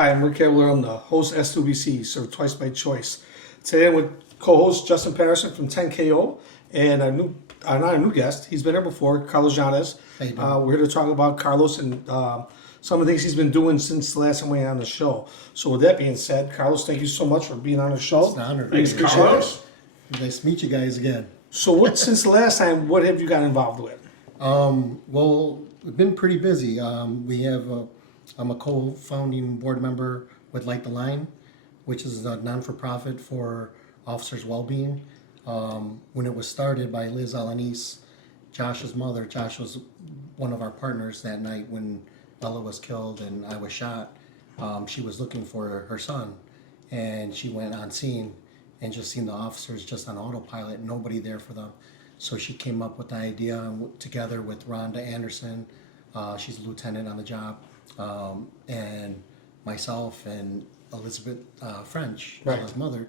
Hi, I'm Rick Caballero. I'm the host S2BC, served twice by choice. Today I'm with co-host Justin Patterson from 10KO and not a new guest. He's been here before, Carlos Yanez. How you doing? We're here to talk about Carlos and some of the things he's been doing since the last time we were on the show. So with that being said, Carlos, thank you so much for being on the show. It's an honor. Thanks, Carlos. Nice to meet you guys again. So since the last time, what have you got involved with? Well, we've been pretty busy. I'm a co-founding board member with Light the Line, which is a non-for-profit for officers' well-being. When it was started by Liz Alanis, Josh's mother, Josh was one of our partners that night when Bella was killed and I was shot. She was looking for her son, and she went on scene and just seen the officers just on autopilot, nobody there for them. So she came up with the idea together with Rhonda Anderson. She's a lieutenant on the job, and myself and Elizabeth French, Right. Bella's mother.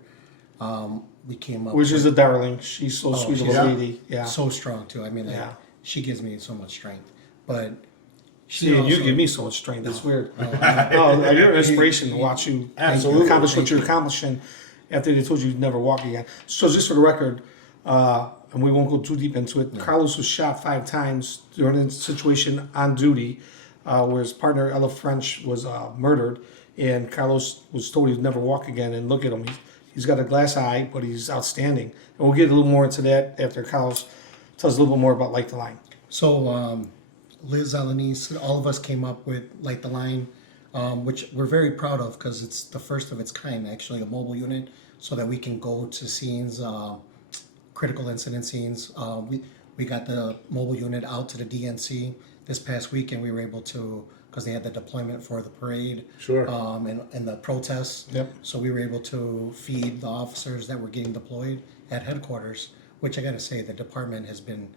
We came up, Which is a darling. She's so sweet of she's a lady. Yeah. so strong too. I mean, like, Yeah. she gives me so much strength. But she See, also, you give me so much strength. It's weird. You're an inspiration to watch you Absolutely. accomplish what you're accomplishing after they told you you'd never walk again. So just for the record, and we won't go too deep into it, Carlos was shot 5 times during a situation on duty where his partner, Ella French, was murdered, and Carlos was told he'd never walk again. And look at him. He's got a glass eye, but he's outstanding. And we'll get a little more into that after Carlos tells us a little bit more about Light the Line. So Liz Alanis, all of us came up with Light the Line, which we're very proud of because it's the first of its kind, actually, a mobile unit, so that we can go to scenes, critical incident scenes. We got the mobile unit out to the DNC this past week, and we were able to, because they had the deployment for the parade, Sure. and the protests. Yep. So we were able to feed the officers that were getting deployed at headquarters, which I got to say, the department has been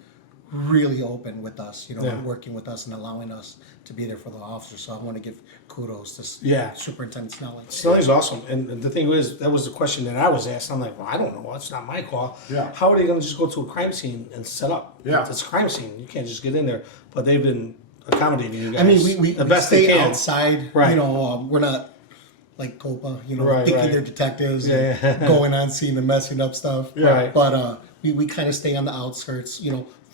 really open with us, Yeah. working with us and allowing us to be there for the officers. So I want to give kudos to Yeah. Superintendent Snelling. Snelling's awesome. And the thing is, that was the question that I was asked. I'm like, well, I don't know. It's not my call. Yeah. How are they going to just go to a crime scene and set up? Yeah. It's a crime scene. You can't just get in there. But they've been accommodating you guys. I mean, we the best they stay can. outside. Right. We're not like Copa, Right, thinking right. they're detectives Yeah, and going on scene and messing up stuff. Yeah. Right. But we kind of stay on the outskirts,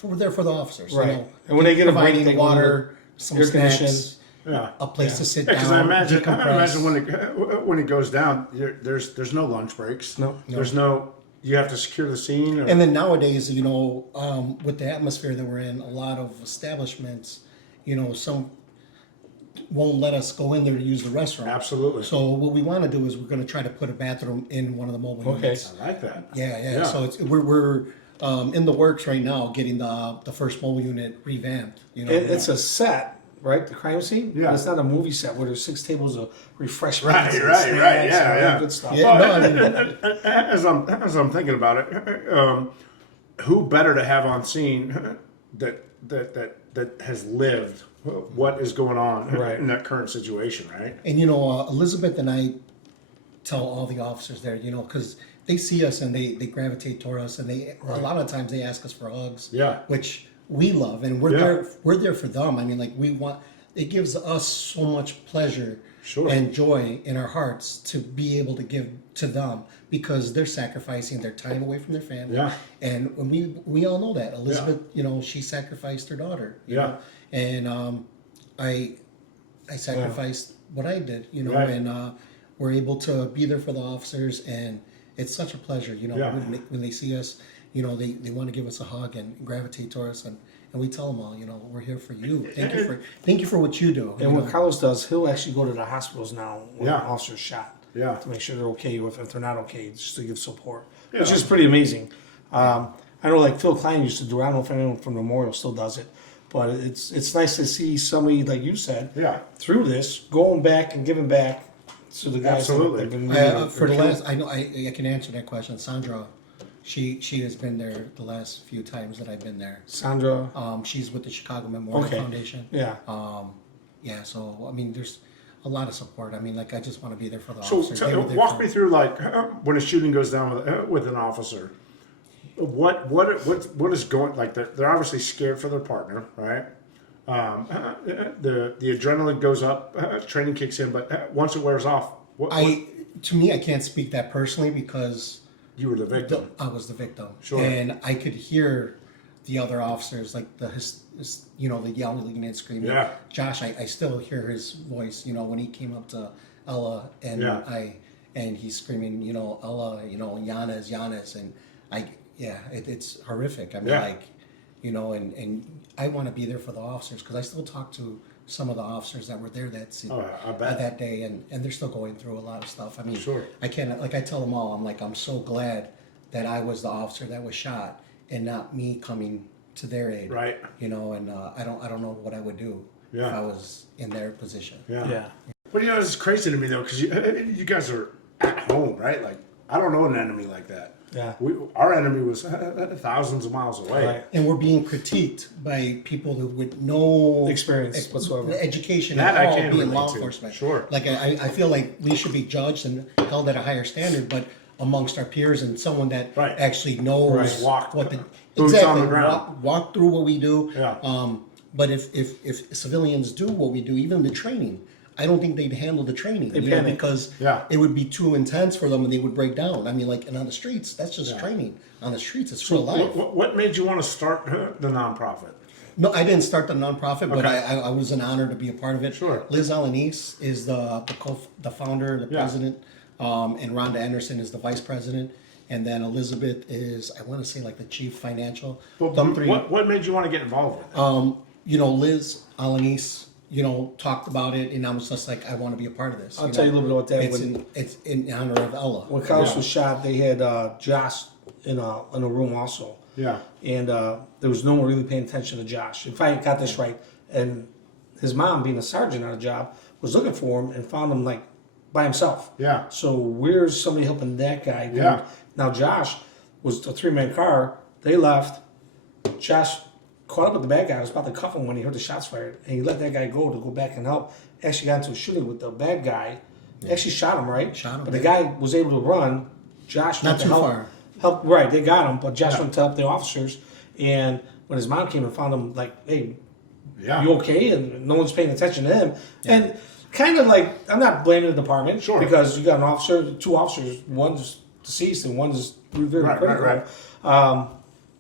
we're there for the officers. Right. And when they get a break, providing they go water, some air snacks, conditioned. Yeah. a place to sit Because down, I decompress. imagine when it goes down, there's no lunch breaks. No. There's no. You have to secure the scene. Or, And then nowadays, with the atmosphere that we're in, a lot of establishments, some won't let us go in there to use the restroom. absolutely. So what we want to do is we're going to try to put a bathroom in one of the mobile Okay. units. I like that. Yeah. So we're in the works right now, getting the first mobile unit revamped. It's a set, right? The crime scene? Yeah. It's not a movie set where there's 6 tables of refreshments. Right, and right, snacks right, and yeah, all that yeah. good stuff. Yeah, no, I mean, As I'm thinking about it, who better to have on scene that has lived what is going on Right. in that current situation, right? and Elizabeth and I tell all the officers there, because they see us and they gravitate toward us, and a lot of times they ask us for hugs. Yeah. Which we love, and we're Yeah. there. We're there for them. I mean, like it gives us so much pleasure Sure. and joy in our hearts to be able to give to them because they're sacrificing their time away from their family. Yeah. And we all know that Elizabeth, she sacrificed her daughter. you Yeah. know, and I sacrificed what I did. Right. And we're able to be there for the officers, and it's such a pleasure. Yeah. When they see us, they want to give us a hug and gravitate toward us, and we tell them all, we're here for you. Thank you for what you do. And what Carlos does, he'll actually go to the hospitals now when Yeah. an officer's shot. Yeah. To make sure they're okay, or if they're not okay, just to give support, Yeah. which is pretty amazing. I know, like Phil Klein used to do it. I don't know if anyone from Memorial still does it, but it's nice to see somebody like you said, Yeah. through this, going back and giving back to the guys. Absolutely. That have been really, For the last, I know I can answer that question. Sandra, she has been there the last few times that I've been there. Sandra. She's with the Chicago Memorial Okay. Foundation. Yeah. Yeah. So I mean, there's a lot of support. I mean, like I just want to be there for the So officers. They were there walk for- me through when a shooting goes down with an officer. What is going like? They're obviously scared for their partner, right? The adrenaline goes up, training kicks in, but once it wears off, To me, I can't speak that personally because you were the victim. I was the victim, Sure. and I could hear the other officers, like the yelling and screaming. Yeah. Josh, I still hear his voice. When he came up to Ella and Yeah. and he's screaming, Ella, Yanez, and it's horrific. I mean, Yeah. and I want to be there for the officers because I still talk to some of the officers that were there I bet. that day, and they're still going through a lot of stuff. I mean, Sure. I can't, like I tell them all, I'm so glad that I was the officer that was shot and not me coming to their aid. Right. And I don't know what I would do if Yeah. I was in their position. Yeah. But it's crazy to me though, because you guys are at home, right? Like I don't know an enemy like that. Yeah. Our enemy was thousands of miles away. Right. And we're being critiqued by people who with no Experience whatsoever. education That at I all can being relate law to. enforcement. Sure. Like I feel like we should be judged and held at a higher standard, but amongst our peers and someone that Right. actually knows Right. Walk. what the Boots on the ground. walk through what we do. Yeah. But if civilians do what we do, even the training, I don't think they'd handle the training panic. because Yeah. it would be too intense for them and they would break down. I mean, and on the streets, that's just training. On the streets, it's real life. What made you want to start the nonprofit? No, I didn't start the nonprofit, but Okay. I was an honor to be a part of it. Sure. Liz Alanis is the founder, the president, and Rhonda Anderson is the vice president, and then Elizabeth is, I want to say, like the chief financial. Them three. What made you want to get involved with it? Liz Alanis, talked about it, and I was just like, I want to be a part of this. I'll tell you a little bit about that. It's in honor of Ella. When Carlos was shot, they had Josh in a room also. Yeah. And there was no one really paying attention to Josh. If I got this right, and his mom, being a sergeant on a job, was looking for him and found him like by himself. Yeah. So where's somebody helping that guy? Yeah. Now Josh was a 3-man car. They left. Josh caught up with the bad guy. Was about to cuff him when he heard the shots fired, and he let that guy go to go back and help. Actually got into a shooting with the bad guy. Actually shot him, right? Shot him, But the yeah. guy was able to run. Josh Not went to too help. far. Right, they got him, but Josh went to help the officers. And when his mom came and found him, like, hey, Yeah. you okay? And no one's paying attention to him. And kind of like, I'm not blaming the department. Sure. Because you got an officer, 2 officers, one's deceased and one's very critical.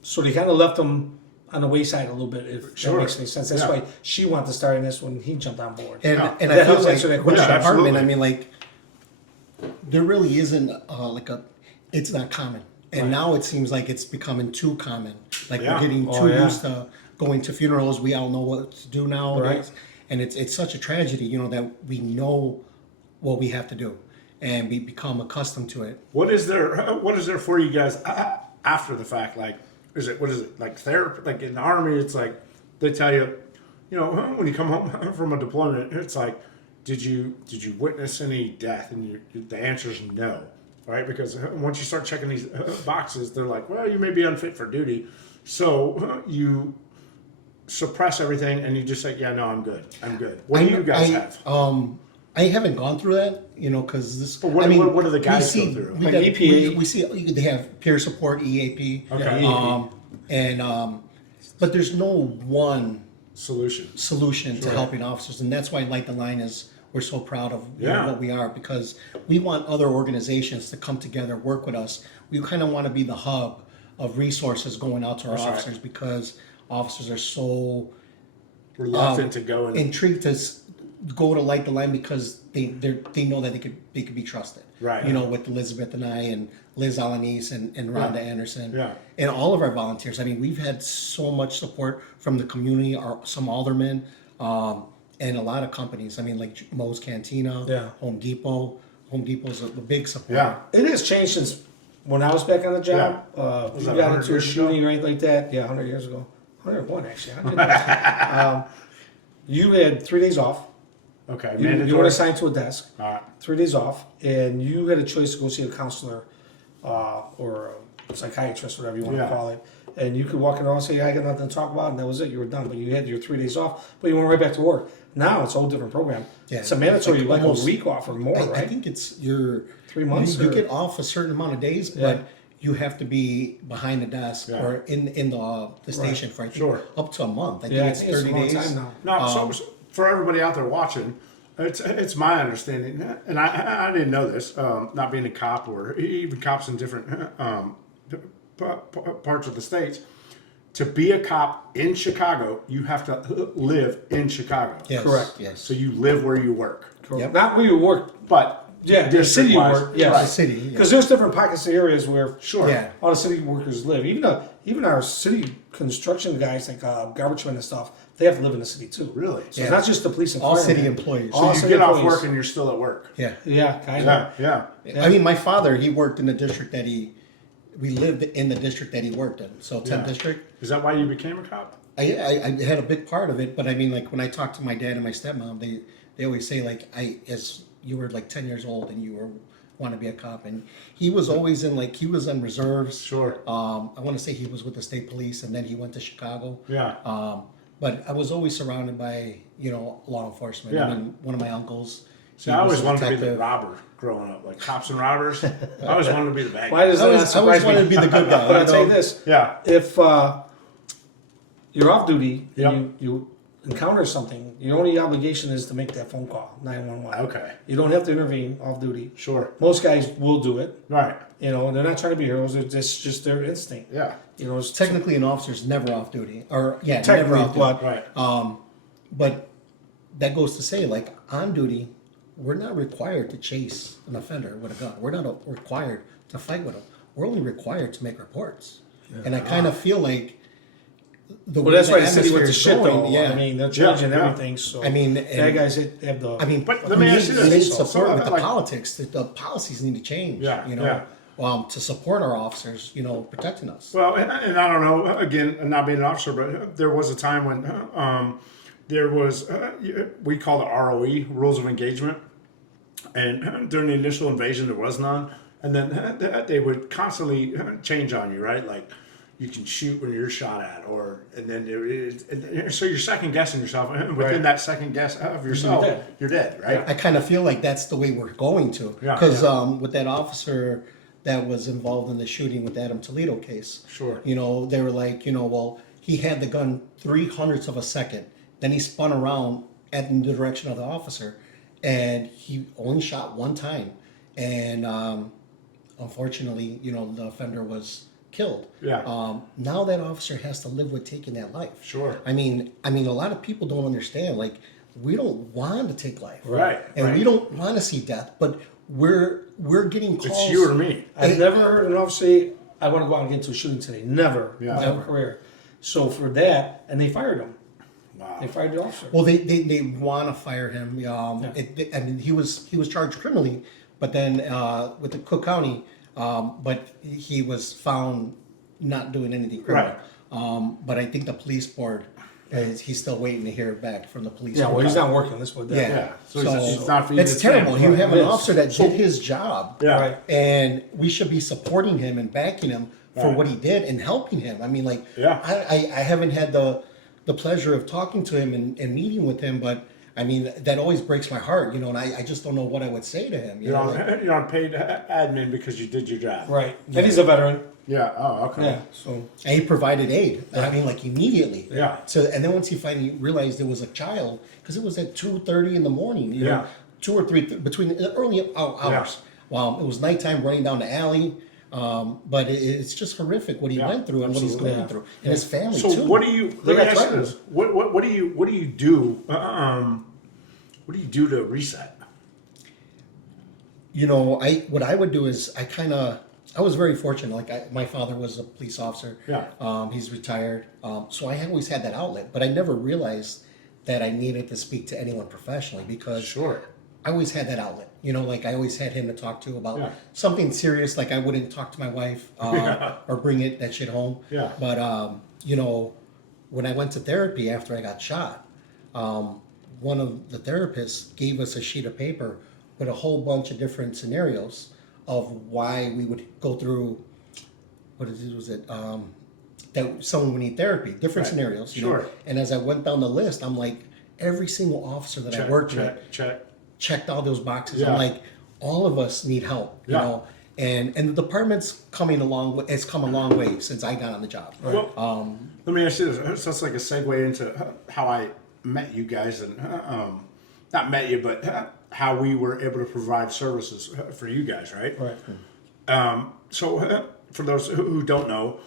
So they kind of left him on the wayside a little bit, if Sure. that makes any sense. That's Yeah. why she wanted to start in this when he jumped on board. And Yeah. and That I feel helps like answer that with the question. department, Absolutely. I mean, like there really isn't it's not common, and now it seems like it's becoming too common. Like Yeah. we're getting Oh, too yeah. used to going to funerals. We all know what to do nowadays, Right. and it's such a tragedy, that we know what we have to do, and we become accustomed to it. What is there for you guys after the fact? Like, what is it like therapy? Like in the Army, it's like they tell you, when you come home from a deployment, it's like, did you witness any death? And the answer is no, right? Because once you start checking these boxes, they're like, well, you may be unfit for duty, so you suppress everything and you just say, yeah, no, I'm good. What do you guys have? I haven't gone through that, because this. But what- I mean, what do the guys we see, go through? We, Like got- EPA? we see they have peer support, EAP. Okay. But there's no one Solution. solution to helping officers, and that's why Light the Line we're so proud of Yeah. what we are, because we want other organizations to come together, work with us. We kind of want to be the hub of resources going out to our That's right. officers, because officers are so Reluctant to go and intrigued to go to Light the Line because they know that they could be trusted. Right. With Elizabeth and I and Liz Alanis and Rhonda Anderson. Yeah. And all of our volunteers. I mean, we've had so much support from the community, some aldermen, and a lot of companies. I mean, like Moe's Cantina, Yeah. Home Depot. Home Depot's a big support. yeah. It has changed since when I was back on the job. Was If that you got 100 into a years ago? shooting or anything like that, 100 years ago. 101 actually. 100 you had 3 days off. Okay. You Mandatory. were assigned to a desk. All right. 3 days off, and you had a choice to go see a counselor or a psychiatrist, whatever you want Yeah. to call it. And you could walk in and say, "I got nothing to talk about," and that was it. You were done. But you had your 3 days off, but you went right back to work. Now it's a whole different program. Yeah. It's a mandatory, It's like almost- a week off or more, I right? think it's your 3 months You or- get off a certain amount of days, Yeah. but you have to be behind the desk Yeah. or in the station for I think Sure. up to a month. I think Yeah, it's I think it's 30 a long days. time now. No, so for everybody out there watching, it's my understanding, and I didn't know this, not being a cop or even cops in different parts of the states. To be a cop in Chicago, you have to live in Chicago. Yes. Correct. Yes. So you live where you work. Yep. Not where you work, But yeah, the city you district-wise, work, yes. right. The city. Yeah. Because there's different pockets of areas where Sure. Yeah. all the city workers live. Even our city construction guys, like garbage men and stuff, they have to live in the city too. Really? So it's not just the police and All firemen. city employees. All You city get off employees. work and you're still at work. Yeah. Yeah, kind of. Yeah, yeah. I mean, my father, he worked in the district that we lived in the district that he worked in. So 10th Yeah. district. Is that why you became a cop? I had a big part of it, but I mean, like when I talk to my dad and my stepmom, they always say like as you were like 10 years old and you want to be a cop, and he was always he was in reserves. Sure. I want to say he was with the state police, and then he went to Chicago. Yeah. But I was always surrounded by law enforcement. Yeah. I mean, one of my uncles. See, he I was always a wanted to be the detective. robber growing up, like cops and robbers. I always wanted to be the bad Why guy. does I that not always, I always surprise wanted to me? be the good guy. But I'll you tell you know? this: Yeah. if you're off duty Yep. and you encounter something, your only obligation is to make that phone call, 911. Okay. You don't have to intervene off duty. Sure. Most guys will do it. Right. And they're not trying to be heroes. It's just their instinct. Yeah. It's Technically, an officer's never off duty, or never technically, off duty. but Right. But that goes to say, like on duty, we're not required to chase an offender with a gun. We're not required to fight with them. We're only required to make reports. And I kind of feel like the well, that's way why the city went to atmosphere is shit, going, though. Yeah, I mean, they're changing Yeah. everything. So I mean, bad and- guys have the. I mean, But let me ask you we this. need So, support with the like- politics. The policies need to change. Yeah, you know, to support our officers. Protecting us. Well, and I don't know, again, not being an officer, but there was a time when there was, we call it ROE, Rules of Engagement. And during the initial invasion, there was none. And then they would constantly change on you, right? Like, you can shoot when you're shot at, and then there is, and so you're second guessing yourself, and within Right. that second guess of yourself, you're dead, right? I kind of feel like that's the way we're going to. Yeah, Because yeah. with that officer that was involved in the shooting with the Adam Toledo case, Sure. they were like, well, he had the gun 0.03 of a second. Then he spun around in the direction of the officer, and he only shot one time. And unfortunately, the offender was killed. Yeah. Now that officer has to live with taking that life. Sure. I mean, a lot of people don't understand. Like, we don't want to take life, Right, And right. we don't want to see death, but we're getting calls. It's you or me. I've never heard an officer say, "I want to go out and get into a shooting today." Never. Yeah. In my career. So for that, and they fired him. Wow. They fired the officer. Well, they want to fire him. I mean, he was charged criminally, but then with the Cook County, but he was found not doing anything criminal. Right. But I think the police board, he's still waiting to hear back from the police. Yeah, well, board. he's not working. That's what that. Yeah. Yeah. So it's not feeding It's its terrible. family. You have It an is. officer that did his job. Yeah. Right. And we should be supporting him and backing him for Right. what he did and helping him. I mean, like, Yeah. I haven't had the pleasure of talking to him and meeting with him, but I mean, that always breaks my heart, and I just don't know what I would say to him. You're know, like- on paid admin because you did your job. Right. And he's a veteran. Yeah. Oh, okay. Yeah. So and he provided aid. I mean, like immediately. Yeah. So, and then once he finally realized it was a child, because it was at 2:30 in the morning. You Yeah. know, 2 or 3 between the early hours. Well, it was nighttime, running down the alley. But it's just horrific what he Yeah, went through and what he's absolutely. going through, and his family So too. what do you? They Let me got ask you threatened. this. What do you do? What do you do to reset? What I would do is I was very fortunate. Like my father was a police officer. Yeah. He's retired. So I always had that outlet, but I never realized that I needed to speak to anyone professionally because Sure. I always had that outlet. Like I always had him to talk to about Yeah. something serious. Like I wouldn't talk to my wife or bring that shit home. Yeah. But when I went to therapy after I got shot, one of the therapists gave us a sheet of paper with a whole bunch of different scenarios of why we would go through. That someone would need therapy, different Right. scenarios. You Sure. know? And as I went down the list, I'm like, every single officer that I worked with check. checked all those boxes. Yeah. I'm like, all of us need help, you Yeah. know. and the department's coming along. It's come a long way since I got on the job. Well, let me ask you this. So that's like a segue into how I met you guys, and not met you, but how we were able to provide services for you guys, right? Right. So for those who don't know,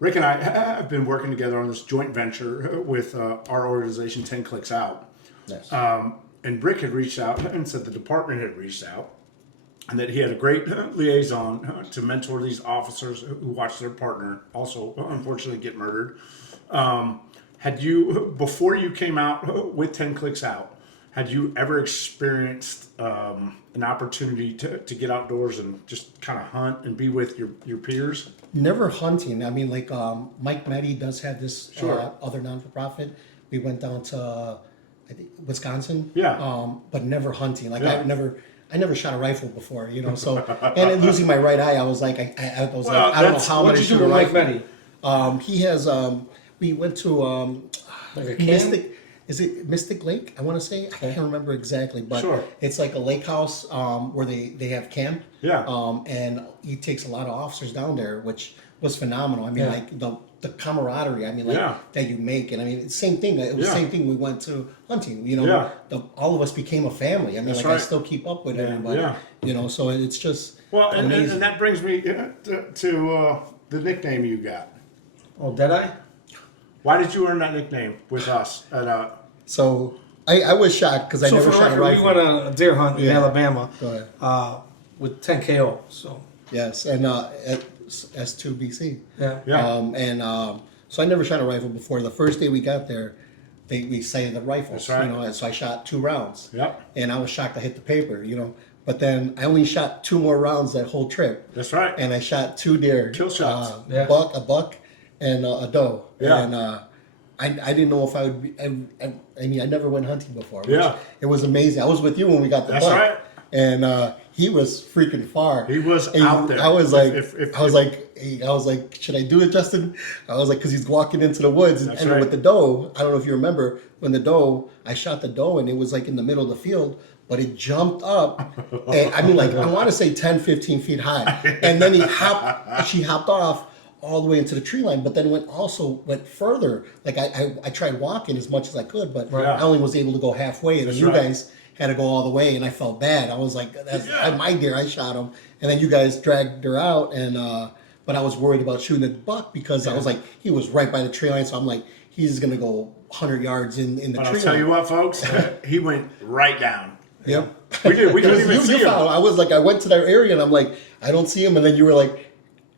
Rick and I have been working together on this joint venture with our organization, 10 Clicks Out. Yes. And Rick had reached out and said the department had reached out and that he had a great liaison to mentor these officers who watched their partner also unfortunately get murdered. Had you, before you came out with 10 Clicks Out, had you ever experienced an opportunity to get outdoors and just kind of hunt and be with your peers? Never hunting. I mean, like Mike Meddy does have this other non-for-profit. We went down to I think Wisconsin. Yeah. But never hunting. Like Yeah. I never shot a rifle before, you know. So and then losing my right eye, I was like, I was Well, like, I don't know how I'm What'd gonna you shoot do a with Mike rifle. Meddy? He has. We went to Like a camp? Mystic. Is it Mystic Lake? I want to say. I can't remember exactly, but Sure. it's like a lake house where they have camp. Yeah. And he takes a lot of officers down there, which was phenomenal. I mean, Yeah. like the camaraderie. I mean, like Yeah. that you make, and I mean, it's same thing. It was the Yeah. same thing. We went to hunting. You know, Yeah. all of us became a family. I mean, That's like I right. still keep up with everybody. Yeah. You know, so it's just Well, and amazing. that brings me to the nickname you got. Oh, Deadeye? Why did you earn that nickname with us? So I was shocked because I So never for the shot a record, we rifle. went on a deer hunt in Yeah. Alabama Go ahead. with 10 KO. So Yes, and at S2BC. yeah. Yeah. So I never shot a rifle before. The first day we got there, we sighted the rifles. That's right. You know, and so I shot 2 rounds. Yep. And I was shocked I hit the paper. You know, but then I only shot 2 more rounds that whole trip. That's right. And I shot 2 deer. Kill shots. Yeah. A buck, and a doe. Yeah. And I didn't know if I would be. I mean, I never went hunting before. Which Yeah. It was amazing. I was with you when we got the That's buck. right. And he was freaking far. He was And out there. I was like, If- I was like, should I do it, Justin? I was like, because he's walking into the woods, That's and right. with the doe, I don't know if you remember when I shot the doe, and it was like in the middle of the field, but it jumped up, and I mean, like I want to say 10, 15 feet high, and then she hopped off all the way into the tree line, but then went further. Like I tried walking as much as I could, but Right. I only was able to go halfway, and That's you right. guys had to go all the way, and I felt bad. I was like, that's Yeah. my deer. I shot him, and then you guys dragged her out, and but I was worried about shooting the buck because I was like, he was right by the tree line, so I'm like, he's gonna go 100 yards in the But tree I'll tell line. you what, folks, he went right down. Yep. We couldn't even You see him. found- I was like, I went to that area, and I'm like, I don't see him, and then you were like,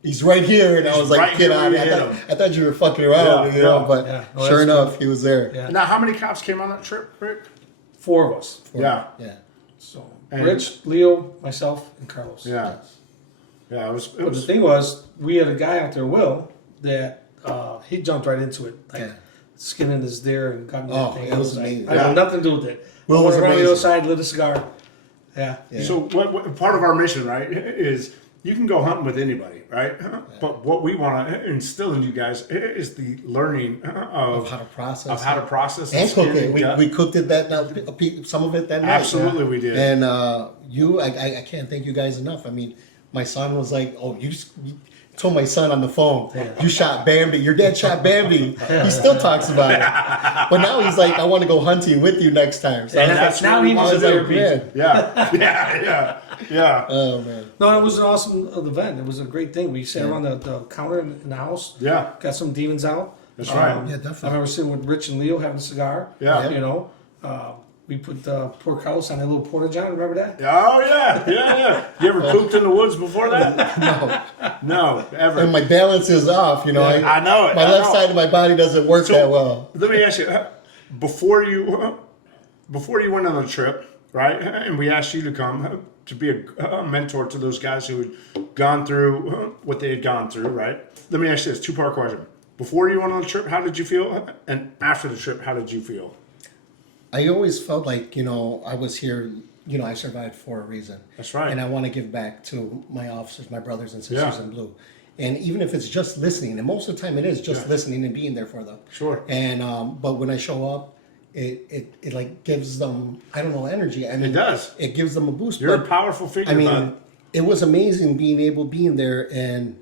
he's right here, and I was like, right get here out of where here. you hit him. I thought you were fucking around, Yeah, you know, yeah. but Yeah. Oh, sure that's enough, he was there. Yeah. Now, how many cops came on that trip, Rick? 4 of us. Yeah. Yeah. So And- Rich, Leo, myself, and Carlos. Yeah. Yeah, it But the was thing was, we had a guy out there, Will, that he jumped right into it, like Yeah. skinning his deer and got Oh, thing. it was like, amazing. I Yeah. had nothing to do with it. Will I was went around the amazing. other side, lit a cigar. Yeah. Yeah. So what part of our mission, right, is you can go hunting with anybody, right? But what we want to instill in you guys is the learning Of how to process. of how to process and skin cook it. gut. We cooked it some of it that night. Absolutely, we did. And I can't thank you guys enough. I mean, my son was like, "Oh, you told my son on the phone, you shot Bambi. Your dad shot Bambi." He still talks about it, but now he's like, "I want to go hunting with you next time." So And I was that's like, now what we he want knows to the do. therapy. yeah. Yeah. Oh man. No, it was an awesome event. It was a great thing. We sat around the counter in the house. Yeah. Got some demons out. That's right. Yeah, definitely. I remember sitting with Rich and Leo having a cigar. Yeah. You know, we put poor Carlos on that little porta john. Remember that? Oh yeah. You ever pooped in the woods before that? No, ever. And my balance is off. You know, I know it. My I left know. side of my body doesn't work that well. Let me ask you, before you went on the trip, right? And we asked you to come to be a mentor to those guys who had gone through what they had gone through, right? Let me ask you this 2-part question. Before you went on the trip, how did you feel? And after the trip, how did you feel? I always felt like, I was here, I survived for a reason. That's right. And I want to give back to my officers, my brothers and sisters Yeah. in blue. And even if it's just listening, and most of the time it is just Yeah. listening and being there for them. Sure. And, but when I show up, it like gives them, I don't know, energy. I mean, It does. It gives them a boost. You're but, a powerful figure, I mean, bud. it was amazing being there, and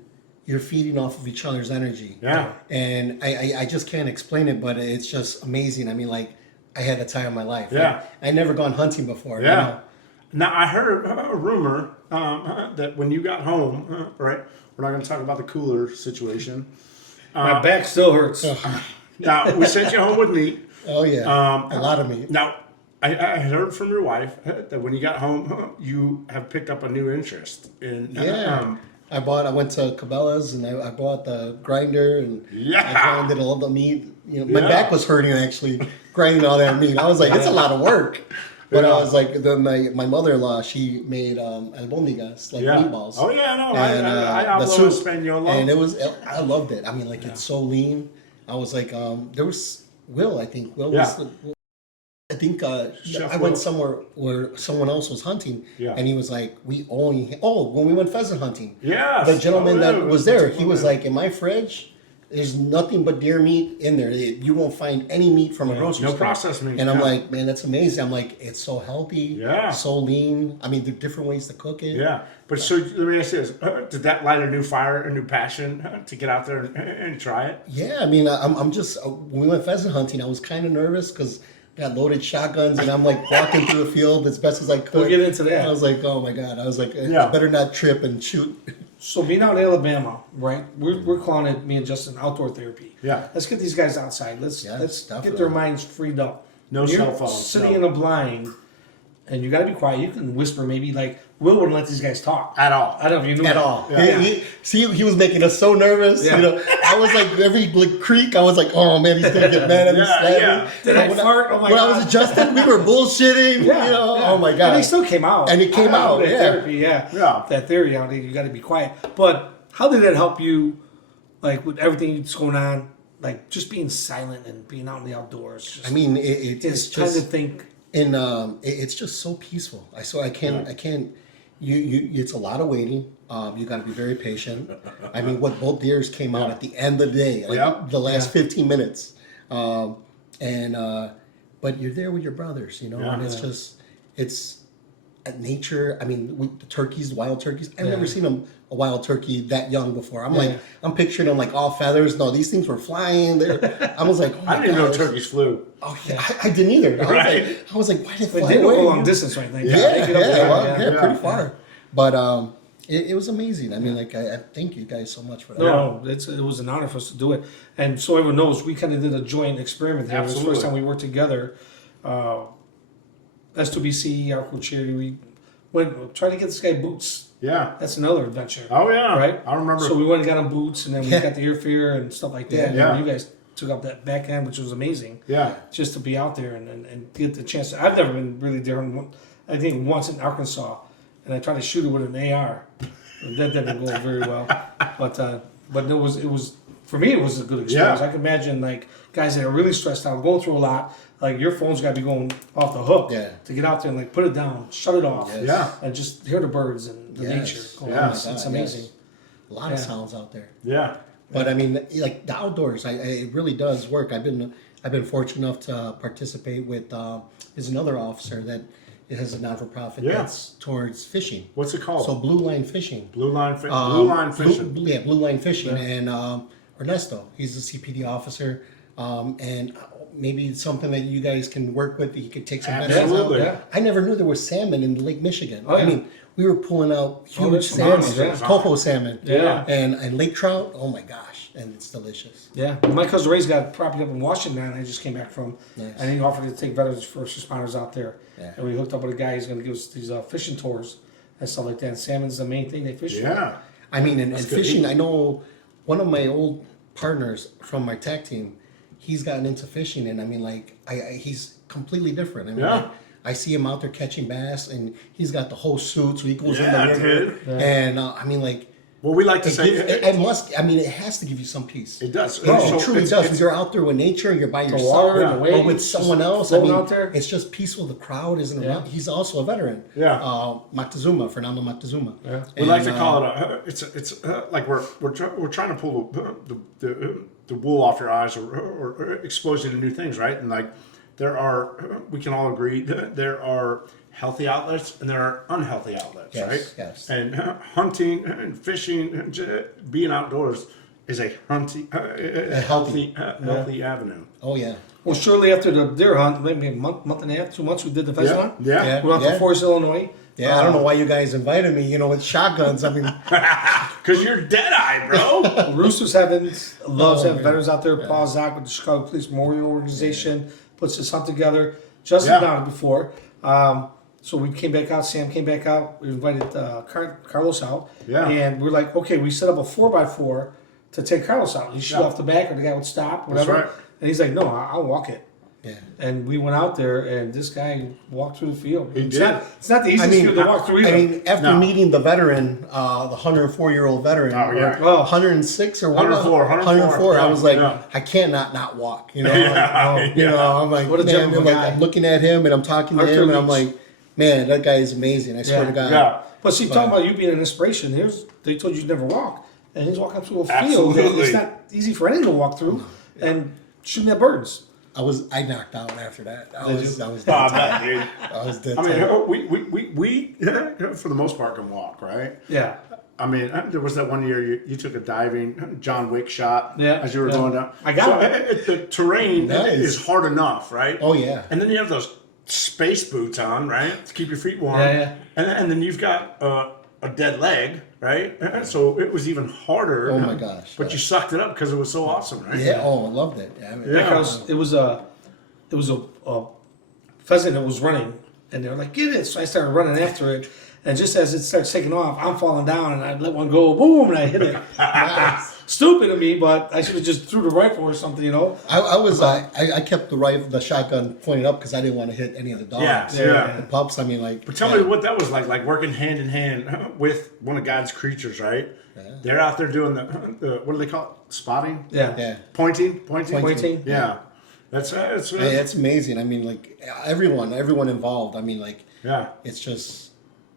you're feeding off of each other's energy. Yeah. And I just can't explain it, but it's just amazing. I mean, like, I had the time of my life. Yeah. I never gone hunting before. Yeah. You know? Now, I heard a rumor that when you got home, right? We're not going to talk about the cooler situation. My back still hurts. Now, we sent you home with meat. Oh yeah, a lot of meat. Now, I heard from your wife that when you got home, you have picked up a new interest in. Yeah. I went to Cabela's and I bought the grinder and Yeah. I grinded all the meat. You know, my Yeah. back was hurting actually grinding all that meat. I was like, it's a lot of work. But Yeah. I was like, my mother-in-law, she made albondigas, like Yeah. meatballs. Oh yeah, no, And, I the hablo soup, español. and I loved it. I mean, like, it's so lean. I was like, there was Will, I think. Will was Yeah. I think Chef I went Will. somewhere where someone else was hunting, Yeah. and he was like, when we went pheasant hunting, Yes. the gentleman Oh, yeah. that was there, he was like, in my fridge, there's nothing but deer meat in there. You won't find any meat from a grocery No store. processed meat, And I'm yeah. like, man, that's amazing. I'm like, it's so healthy, Yeah. so lean. I mean, there are different ways to cook it. Yeah, but so let me ask you this: did that light a new fire, a new passion to get out there and try it? Yeah, I mean, I'm just when we went pheasant hunting, I was kind of nervous because got loaded shotguns and I'm like walking through the field as best as I could. We'll get into that. And I was like, oh my god! I was like, Yeah. I better not trip and shoot. So being out in Alabama, right? We're calling it, me and Justin, outdoor therapy. Yeah. Let's get these guys outside. Let's Yes, get definitely. their minds freed up. No You're cell phones, Sitting no. in a blind, and you got to be quiet. You can whisper, maybe like Will wouldn't let these guys talk At all. I don't know if you knew At that. all. Yeah. He was making us so nervous. Yeah. You know, I was like every creak, I was like, oh man, he's gonna get mad at me. Yeah, slap me. yeah. Did I When fart? Oh my when God. I was adjusting, we were bullshitting. Yeah, You know, yeah. oh my And god. they still came out. And it came I love out, that yeah. therapy, yeah. Yeah. That theory out there, you got to be quiet. But how did that help you, like with everything that's going on, like just being silent and being out in the outdoors? Just, I mean, it's it's trying to just think. and it's just so peaceful. I can't. You it's a lot of waiting. You got to be very patient. I mean, what both deers came out at the end of the day, like Yeah. the last 15 minutes, but you're there with your brothers, you know, Yeah. and it's nature. I mean, the turkeys, wild turkeys. I've never seen a wild turkey that young before. I'm picturing them like all feathers. No, these things were flying. I was like, oh my I didn't even know gosh. turkeys flew. Oh yeah, I didn't either. Right. I was like, why did They fly did away? go a long distance, right? Like, Yeah, they get up there, well, yeah. yeah, pretty far. But it was amazing. I mean, like, I thank you guys so much for that. No, it was an honor for us to do it. And so everyone knows, we kind of did a joint experiment here. It was the Absolutely. first time we worked together. S2BC, our co-charity, we went trying to get this guy boots. Yeah. That's another adventure. Oh yeah. Right? I remember. So we went and got him boots, and then we Yeah. got the airfare and stuff like that. Yeah. And you guys took up that back end, which was amazing. Yeah. Just to be out there and get the chance. I've never been really there. I think once in Arkansas, and I tried to shoot it with an AR. That didn't go very well. But it was for me, it was a good experience. Yeah. I can imagine like guys that are really stressed out, going through a lot. Like your phone's got to be going off the hook Yeah. to get out there and like put it down, shut it off, Yes. Yeah. and just hear the birds and the Yes. nature. Going Yeah. on. It's Oh my God, amazing. yes. A lot of Yeah. sounds out there. Yeah. But I mean, like the outdoors, it really does work. I've been fortunate enough to participate with. There's another officer that has a non-for-profit Yeah. that's towards fishing. What's it called? So Blue Line Fishing. Blue line fishing. Blue Line Fishing, and Ernesto, he's a CPD officer, and maybe it's something that you guys can work with. He could take some medicine out. Absolutely. Yeah. I never knew there was salmon in Lake Michigan. Oh, yeah. I mean, we were pulling out huge there's salmon, monsters. coho salmon, Yeah. and lake trout. Oh my gosh, and it's delicious. Yeah, my cousin Ray's got property up in Washington, and I just came back from, Nice. and he offered to take veterans first responders out there, Yeah. and we hooked up with a guy who's going to give us these fishing tours and stuff like that. And salmon's the main thing they fish. Yeah. I mean, and good. fishing. I know one of my old partners from my tag team. He's gotten into fishing, and I mean, like, he's completely different. I mean, Yeah. like, I see him out there catching bass, and he's got the whole suit, so he goes Yeah, in the river. dude. Yeah. And I mean, like, Well, we like to it, say gives, it must. I mean, it has to give you some peace. it does. No, So it truly it's- does. When it's- you're out there with nature, and you're by yourself, water, the or waves, with just someone else. I floating mean, out there. it's just peaceful. The crowd isn't Yeah. around. He's also a veteran. Yeah. Moctezuma, Fernando Moctezuma. Yeah. We like to call it it's like we're trying to pull the wool off your eyes or expose you to new things, right? And like we can all agree that there are healthy outlets and there are unhealthy outlets, Yes, right? yes. And hunting and fishing, and being outdoors is a healthy avenue. Oh yeah. Well, shortly after the deer hunt, maybe a month and a half, 2 months, we did the pheasant hunt. Yeah. We went out to Forest, Illinois. Yeah, I don't know why you guys invited me, you know, with shotguns. I mean, Because you're dead-eyed, bro. Roosters loves having man. veterans out there. Paul Zach with the Chicago Police Memorial Organization puts this hunt together. Justin done it before. So we came back out. Sam came back out. We invited Carlos out. Yeah. And we're like, okay, we set up a 4x4 to take Carlos out. He shoot off the back, or the guy would stop, whatever. That's right. And he's like, no, I'll walk it. yeah. And we went out there, and this guy walked through the field. He It's did. It's not the easiest field to walk through either. I mean, after No. meeting the veteran, the 104-year-old veteran, Oh, yeah. or 106 or what? 104, I was like, yeah. I can't not walk. You know, Yeah, I'm like, What a man, gentleman guy. I'm looking at him and I'm talking to Arthur him and I'm Leach. like, man, that guy is amazing. I swear to God. Yeah. But see, talking about you being an inspiration, they told you you'd never walk, and he's walking through a field. Absolutely. It's not easy for anyone to walk through, and shooting at birds. I knocked out after that. I was Oh, dead I tired. bet, dude. I was dead I tired. mean, we for the most part can walk, right? Yeah. I mean, there was that one year you took a diving John Wick shot as you were going down. I got it. The terrain Nice. is hard enough, right? Oh, yeah. And then you have those space boots on, right, to keep your feet warm. Yeah. And then you've got a dead leg, right? So it was even harder. Oh, my gosh. But you sucked it up because it was so awesome, right? Yeah. Oh, I loved it. Yeah, I mean, Because it was a pheasant that was running, and they were like, "Get it!" So I started running after it, and just as it starts taking off, I'm falling down, and I let one go, boom, and I hit it. Stupid of me, but I should have just threw the rifle or something, you know. I kept the shotgun pointed up because I didn't want to hit any of the dogs. Yeah. The pups. I mean, like. But tell me what that was like working hand in hand with one of God's creatures, right? Yeah. They're out there doing the what do they call it? Spotting? Yeah. Yeah. Pointing? Pointing. Yeah. That's Hey, it's amazing. I mean, like everyone involved. I mean, like yeah. it's just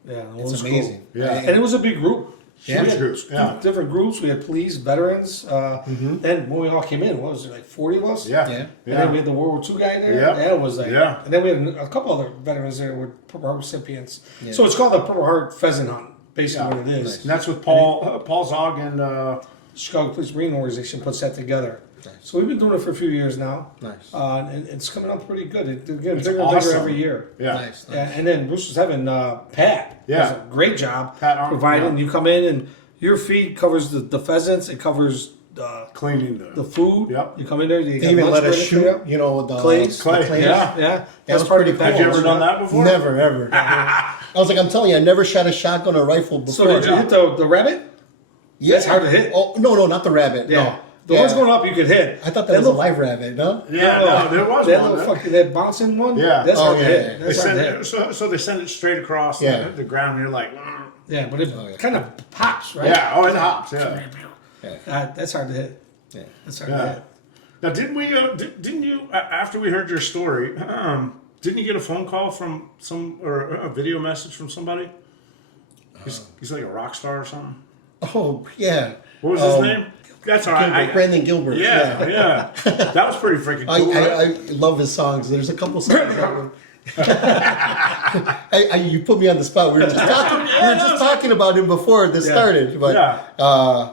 Yeah, it it's was amazing. Cool. Yeah. And it was a big group. Yeah. We had Groups, yeah. different groups. We had police, veterans. Then when we all came in, what was it, like 40 of us? Yeah. Yeah. And then we had the World War II guy there. Yeah. Yeah, it was like. Yeah. And then we had a couple other veterans there with Purple Heart recipients. Yeah. So it's called the Purple Heart Pheasant Hunt, basically Yeah. what it is. And that's with Paul Zog and Chicago Police Marine Organization puts that together. Nice. So we've been doing it for a few years now. Nice. And it's coming up pretty good. It's getting bigger and bigger awesome. every year. yeah. Nice. Yeah, and then Bruce was having Pat. Yeah. Does a great job Pat Arnold, providing. yeah. You come in and your feed covers the pheasants. It covers Cleaning the food. Yep. You come in there. You They even let us for shoot. you. You know, the Clays. Clay, the clays. yeah. Yeah, that's was part of pretty the cool. Have you ever package. done that before? Never ever. I was like, I'm telling you, I never shot a shotgun or rifle before. So did you hit the rabbit? Yeah. That's hard to hit. Oh no, not the rabbit. Yeah. No. The Yeah. ones going up you could hit. I thought that was a live rabbit. No. Yeah, no, there was that one. little fucking that bouncing one. Yeah. That's Oh, hard to yeah, hit. yeah. They That's hard send to hit. it, so they send it straight across Yeah. the ground, and you're like, Yeah, but it yeah. kind of pops, right? yeah, oh, it hops, yeah. That's hard to hit. Yeah. That's hard to Yeah. hit. Now, didn't you, after we heard your story, didn't you get a phone call from or a video message from somebody? He's like a rock star or something. Oh yeah. What was his name? That's all right. Brandon Gilbert. Yeah. That was pretty freaking cool. I right? love his songs. There's a couple songs that were. You put me on the spot. We were just talking about him before this started, but Yeah.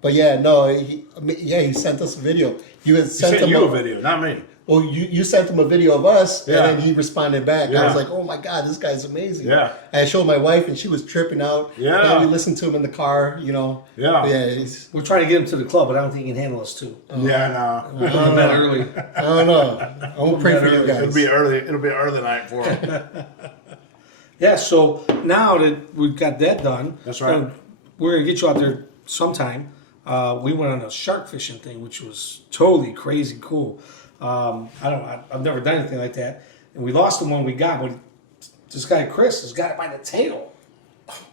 but yeah, no, he sent us a video. You had He sent sent him you a video, not me. Well, you sent him a video of us, Yeah. and then he responded back. I Yeah. was like, "Oh my god, this guy's amazing!" Yeah. And I showed my wife, and she was tripping out. Yeah. And we listened to him in the car. You know. Yeah. Yeah. He's, We're trying to get him to the club, but I don't think he can handle us too. Yeah, no. We're going to bed early. I don't know. I won't pray for you guys. It'll be early. It'll be an early night for him. Yeah, so now that we've got that done, That's right. We're gonna get you out there sometime. We went on a shark fishing thing, which was totally crazy cool. I've never done anything like that, and we lost the one we got, but this guy Chris has got it by the tail,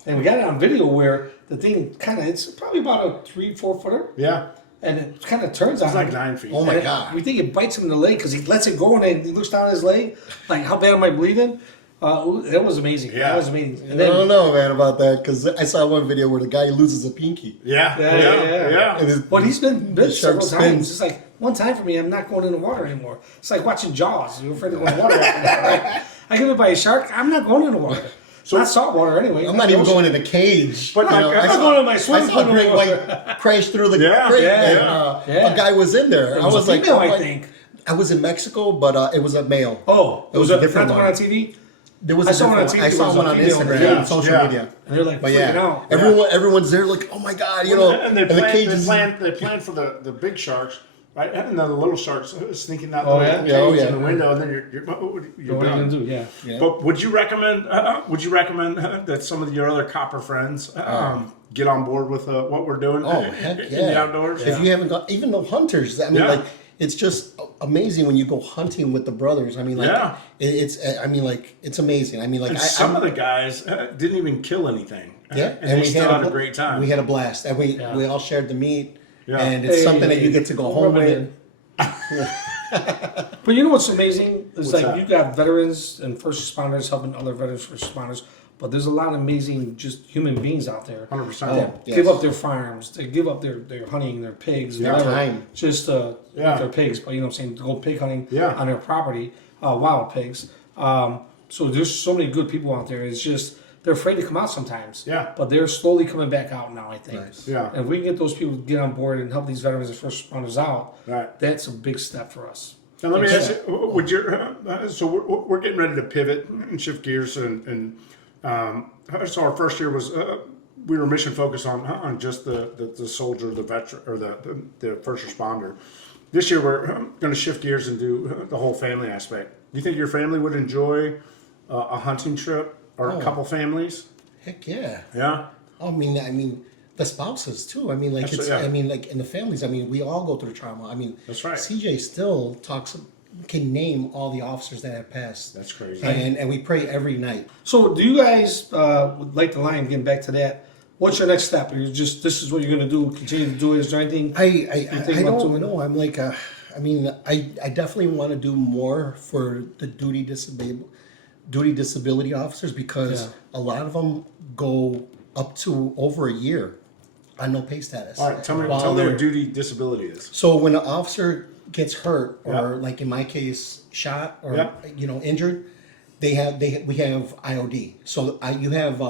and we got it on video where the thing it's probably about a 3-4 footer, Yeah. and it kind of turns on It's like him. 9 feet. Oh my And god. We think it bites him in the leg because he lets it go and then he looks down at his leg, like how bad am I bleeding? That was amazing. Yeah. That was amazing. And I then don't know, man, about that because I saw one video where the guy loses a pinky. Yeah. Yeah. And his- But he's been bit shark several times. spins. It's like one time for me, I'm not going in the water anymore. It's like watching Jaws. You're afraid to go in the water after that, right? I get bit by a shark, I'm not going in the water. So not salt water anyway. I'm not even going in the cage. But you know, I'm not going in my swim I saw a pool great no more. white crash through the Yeah, crate, yeah, and a guy was in there. It I was was a like, female, oh, I my- think. I was in Mexico, but it was a male. Oh, It was a different not the one. on TV? There was I a saw one on different TV, I saw it was one a on female, Instagram, yeah, and social yeah. media. And they're like But freaking yeah, out. everyone's there like, oh my god, you know. And they and the plan, cage they is plan for the big sharks, right? And then the little sharks sneaking out Oh, the yeah? cage Yeah, oh, yeah. in the window, and then you're What are you done. gonna do? Yeah. Yeah. But would you recommend that some of your other copper friends get on board with what we're doing Oh heck in yeah! the outdoors? If you haven't got, even the hunters, I mean, Yeah. like it's just amazing when you go hunting with the brothers. I mean, like Yeah. it's, I mean, like it's amazing. I mean, like And I, some I'm- of the guys didn't even kill anything. yeah, and they still had a bl- great time. We had a blast, and Yeah. we all shared the meat, Yeah. and it's something that you get to go home rub it with. in. But you know what's amazing? It's What's like that? you got veterans and first responders helping other veterans, first responders, but there's a lot of amazing just human beings out there 100%. Oh, give yes. up their farms, they give up their hunting, their pigs, Yeah. whatever, Time. just Yeah. not their pigs, but you know what I'm saying, to go pig hunting Yeah. on their property, wild pigs. So there's so many good people out there. It's just they're afraid to come out sometimes. Yeah. But they're slowly coming back out now, I think. Nice. Yeah. And if we can get those people to get on board and help these veterans and first responders out, Right. that's a big step for us. Now let me ask you: would your so we're getting ready to pivot and shift gears, and so our first year was we were mission focused on just the soldier, the veteran, or the first responder. This year we're going to shift gears and do the whole family aspect. Do you think your family would enjoy a hunting trip or a couple families? Heck yeah! Yeah. I mean, the spouses too. I mean, like Absolutely, it's. yeah. I mean, like in the families. I mean, we all go through trauma. I mean, That's right. CJ still can name all the officers that have passed. That's crazy. And we pray every night. So, do you guys would like the line? Getting back to that, what's your next step? Are you just this is what you're going to do? Continue to do it? Is there anything? I think about don't doing- know. I'm like, I mean, I definitely want to do more for the duty disability officers because Yeah. a lot of them go up to over a year on no pay status. All right. Tell me While what they're- duty disability is. So when an officer gets hurt, or Yeah. like in my case, shot or Yeah. injured, we have IOD. So you have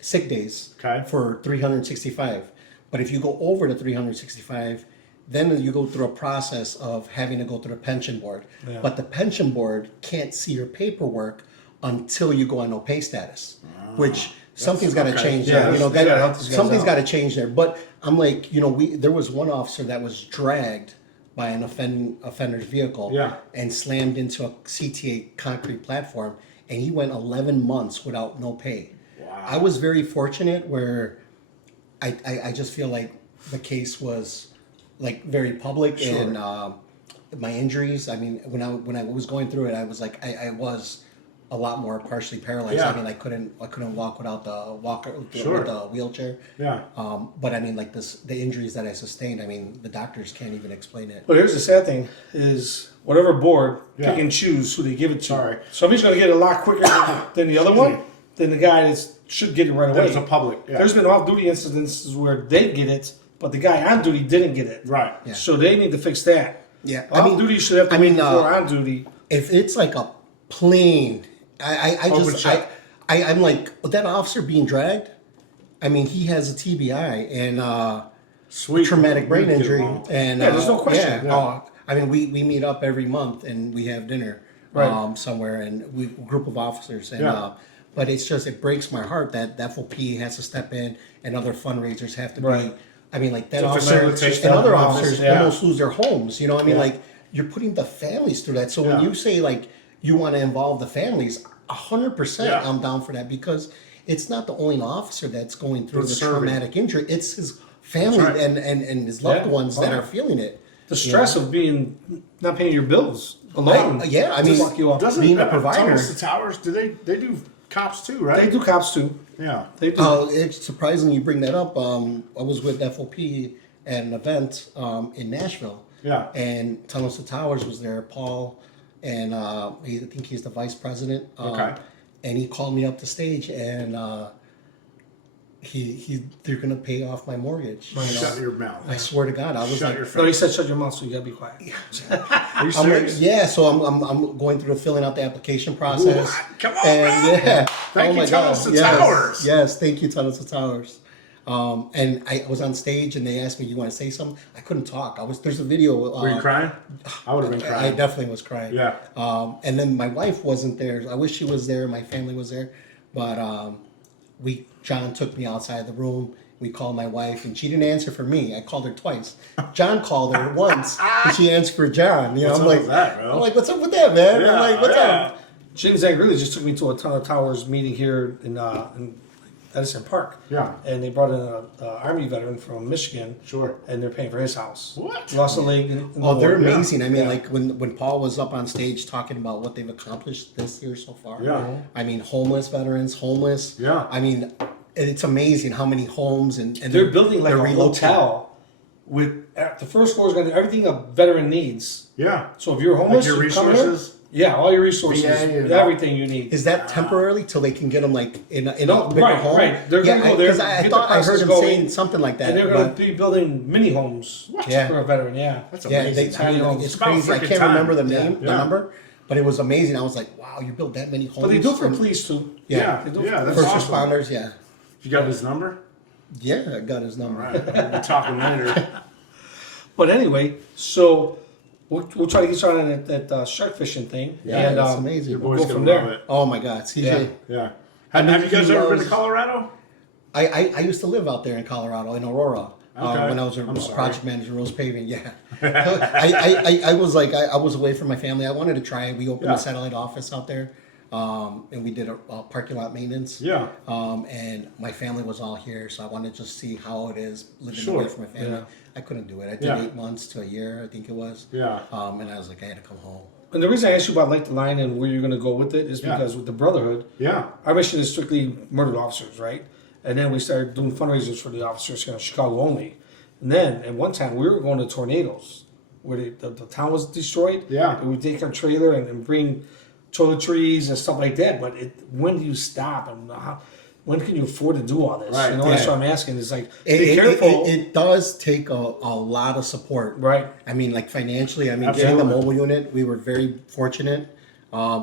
sick days Okay. for 365. But if you go over the 365, then you go through a process of having to go through the pension board. Yeah. But the pension board can't see your paperwork until you go on no pay status, which something's got to okay. change Yeah, there. You know, they gotta help these guys something's out. got to change there. But I'm like, there was one officer that was dragged by an offender's vehicle Yeah. and slammed into a CTA concrete platform, and he went 11 months without no pay. Wow. I was very fortunate where I just feel like the case was like very public Sure. and my injuries. I mean, when I was going through it, I was like I was a lot more partially paralyzed. Yeah. I mean, I couldn't walk without the walker Sure. with the wheelchair. Yeah. But I mean, like the injuries that I sustained. I mean, the doctors can't even explain it. But here's the sad thing: is whatever board Yeah. pick and choose who they give it to. Sorry. Somebody's going to get it a lot quicker than the other one, than the guy that should get it right away. There's a public. Yeah. There's been off-duty incidences where they get it, but the guy on duty didn't get it. Right. Yeah. So they need to fix that. Yeah, I mean- Off-duty should have to I wait mean, before on duty. If it's like a plane, I Open just check. I'm like, with that officer being dragged. I mean, he has a TBI and Sweet. traumatic brain We get injury, along. and Yeah, there's no question. Yeah, I mean, we meet up every month and we have dinner Right. somewhere, and we group of officers, and Yeah. but it's just it breaks my heart that the FOP has to step in and other fundraisers have to Right. be. I mean, like that To officer facilitate and that other process, officers yeah. almost lose their homes. You know, what I mean, Yeah. like you're putting the families through that. So when Yeah. you say like you want to involve the families, 100%, Yeah. I'm down for that because it's not the only officer that's going through That's the serving. traumatic injury. It's his family That's right. and his loved Yeah. ones that Oh. are feeling it. The stress of being not paying your bills alone. I mean, fuck you up. Doesn't being a provider. Tunnels to Towers? Do they do cops too? Right. They do cops too. Yeah. They do. It's surprising you bring that up. I was with FOP at an event in Nashville. Yeah. And Tunnels to Towers was there, Paul, and I think he's the vice president. Okay. And he called me up the stage, and they're gonna pay off my mortgage. You know? Shut your mouth. I swear to God, I was Shut like, your No, he face. said shut your mouth, so you gotta be quiet. Are you I'm like, serious? yeah. So I'm going through filling out the application process. What? Come on, and bro. yeah, Thank oh you, my Tunnels God, to yes, Towers. yes, thank you, Tunnels to Towers. And I was on stage and they asked me, "You want to say something?" I couldn't talk. There's a video. Were you crying? I would have been I crying. definitely was crying. Yeah. And then my wife wasn't there. I wish she was there. My family was there, but John took me outside the room. We called my wife, and she didn't answer for me. I called her twice. John called her once, and she answered for John. You know, What's I'm up like, with that, bro? I'm like, what's up with that, man? Yeah, I'm like, what's yeah. up? James Angrili just took me to a Ton of Towers meeting here in Edison Park. Yeah. And they brought in a Army veteran from Michigan. Sure. And they're paying for his house. What? Lost a leg. In the Oh, they're war. amazing. I mean, Yeah. like when Paul was up on stage talking about what they've accomplished this year so far. Yeah. I mean, homeless veterans, homeless. Yeah. I mean, it's amazing how many homes and They're building like they're a relocating. hotel with the first floor is going to everything a veteran needs. Yeah. So if you're homeless, Like your you come here, resources? yeah, all your resources, VA and everything you need. Is that temporarily till they can get them like in a No, bigger right, home? right. They're gonna yeah, go there, because I get thought the I heard process him going, saying something like that. And they're going but- to be building mini homes Yeah. for a veteran. Yeah, That's yeah, amazing. I mean, Tiny it's About crazy. I freaking can't time. remember the Yeah. name, the Yeah. number, but it was amazing. I was like, wow, you built that many homes. but they do it for and- police too. Yeah. They do it Yeah. for That's First awesome. responders, yeah. You got his number? Yeah, I got his number. All right. We'll be talking later. But anyway, so we'll try to get started on that shark fishing thing. Yeah, and, that's amazing. Your We'll boy's go going from to there. love it. Oh my God, CJ. Yeah. Yeah. I mean, Have you guys he ever been to loves- Colorado? I used to live out there in Colorado, in Aurora, Okay. when I was a I'm sorry. project manager, Rose Paving. Yeah, I was like, I was away from my family. I wanted to try it. We opened Yeah. a satellite office out there, and we did a parking lot maintenance. Yeah. And my family was all here, so I wanted to just see how it is living Sure. away from my family. Yeah. I couldn't do it. I did Yeah. 8 months to a year, I think it was. Yeah. And I was like, I had to come home. And the reason I asked you about Light the Line and where you're going to go with it is Yeah. because with the Brotherhood, Yeah. our mission is strictly murdered officers, right? And then we started doing fundraisers for the officers here in Chicago only. And then at one time we were going to tornadoes where the town was destroyed. Yeah. And we take our trailer and bring toiletries and stuff like that. But when do you stop and when can you afford to do all this? Right, You know, that's yeah. what I'm asking. It's like, It, be it- careful. it does take a lot of support. Right. I mean, like financially, I mean, getting the Absolutely. mobile unit, we were very fortunate.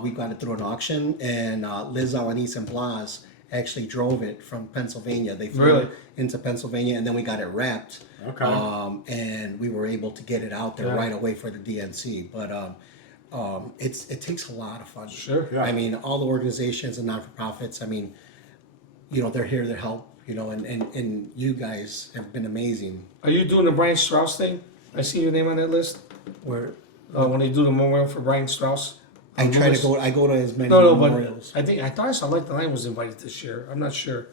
We got it through an auction, and Liz Alanis and Blas actually drove it from Pennsylvania. They flew Really? it into Pennsylvania, and then we got it wrapped. Okay. And we were able to get it out there Yeah. right away for the DNC. But it takes a lot of funding. Sure. Yeah. I mean, all the organizations and non-for-profits, I mean, you know, they're here to help, you know, and you guys have been amazing. Are you doing the Brian Strauss thing? I see your name on that list. Where When they do the memorial for Brian Strauss. I try to go to as many No, memorials. but I thought I saw Like the Line was invited this year. I'm not sure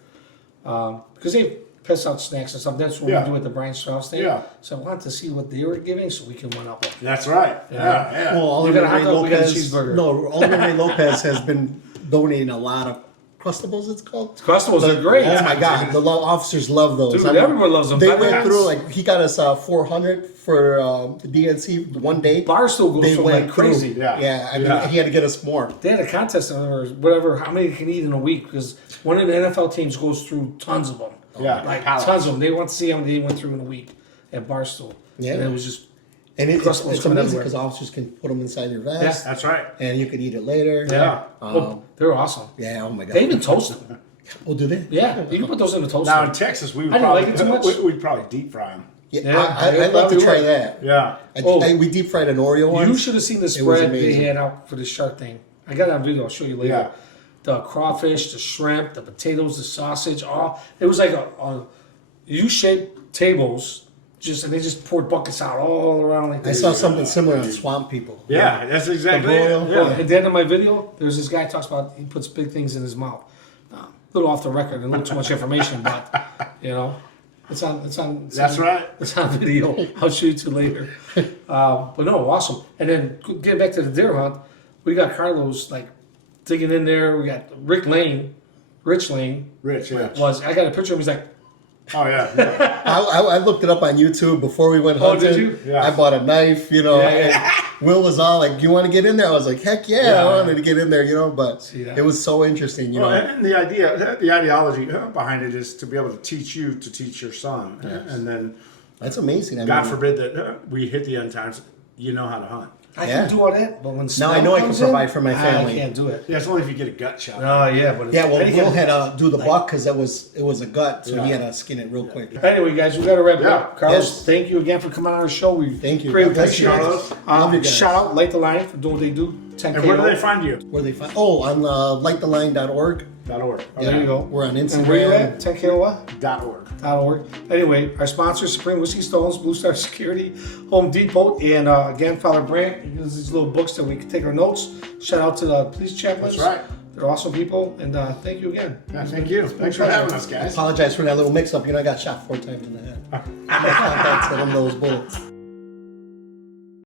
because they pass out snacks and stuff. That's what Yeah. we do with the Brian Strauss thing. Yeah. So I wanted to see what they were giving so we can one up them. That's right. Yeah. Yeah. Well, Oliver got a hot Ray dog, we got a Lopez. cheeseburger. No, Oliver Ray Lopez has been donating a lot of crustables. It's called. Crustables are great. Oh my God, the officers love those. Dude, I mean, everyone loves them. They Veterans. went through like he got us 400 for the DNC one day. Barstool goes They from went like crazy. through. Yeah. Yeah, I mean, Yeah. he had to get us more. They had a contest or whatever, how many can eat in a week because one of the NFL teams goes through tons of them. Yeah, Like pallets. tons of them. They want to see how many they went through in a week at Barstool. Yeah. And it was just, And it's Crustables coming amazing everywhere. because officers can put them inside your vest, Yeah. That's right. and you could eat it later. Yeah. they're awesome. Yeah. Oh my God. They even toast them. Oh, do they? Yeah, you can put those in the toaster. Now in Texas, we would I didn't probably like it too much. we'd probably deep fry them. Yeah. Yeah, I'd they like to probably try would. that. Yeah. Oh. We deep fried an Oreo one. You should have seen the was spread they amazing. had out for the shark thing. I got it on video. I'll show you later. Yeah. The crawfish, the shrimp, the potatoes, the sausage. All it was like a U-shaped tables. And they just poured buckets out all around like I this. saw something similar on Swamp People. Yeah. That's exactly it. broil. Yeah. At the end of my video, there's this guy talks about he puts big things in his mouth. A little off the record and a little too much information, but you know, it's on. That's right. It's on video. I'll show you two later. But no, awesome. And then getting back to the deer hunt, we got Carlos like digging in there. We got Rich Lane Rich. Yeah. I got a picture of him. He's like, Oh yeah. I looked it up on YouTube before we went Oh, hunting. did you? Yeah. I bought a knife, you know. Yeah. And Will was all like, "You want to get in there?" I was like, "Heck yeah, Yeah. I wanted to get in there," you know. But See that? it was so interesting, you Well, know. and the ideology behind it is to be able to teach you to teach your son, and then That's amazing. I God mean, forbid that we hit the end times, you know how to hunt. I Yeah. can do all that, but when Now I know I can provide for my family. I can't do it. Yeah, it's only if you get a gut shot. Oh yeah, but Yeah, well, any Will kind had of- to do the buck because it was a gut, so he Yeah. had to skin it real quick. Anyway, guys, we got to wrap it Yeah. up. Carlos, Yes. thank you again for coming on our show. We Thank you. Greatly God bless you, appreciate it. Carlos. Love you guys. Shout out Light the Line for doing what they do. 10K. And where do they find you? Where they find? Oh, on .org. lighttheline.org. There you go. We're on And where you Instagram. at? 10K what? .org. .org. Anyway, our sponsor, Supreme Whiskey Stones, Blue Star Security, Home Depot, and again, Father Brandt. He gives these little books that we can take our notes. Shout out to the police chaplains. That's right. They're awesome people, and thank you again. Yeah, thank you. Thanks for having us, guys. Apologize for that little mix-up. You know, I got shot 4 times in the head. My contacts hit him those bullets.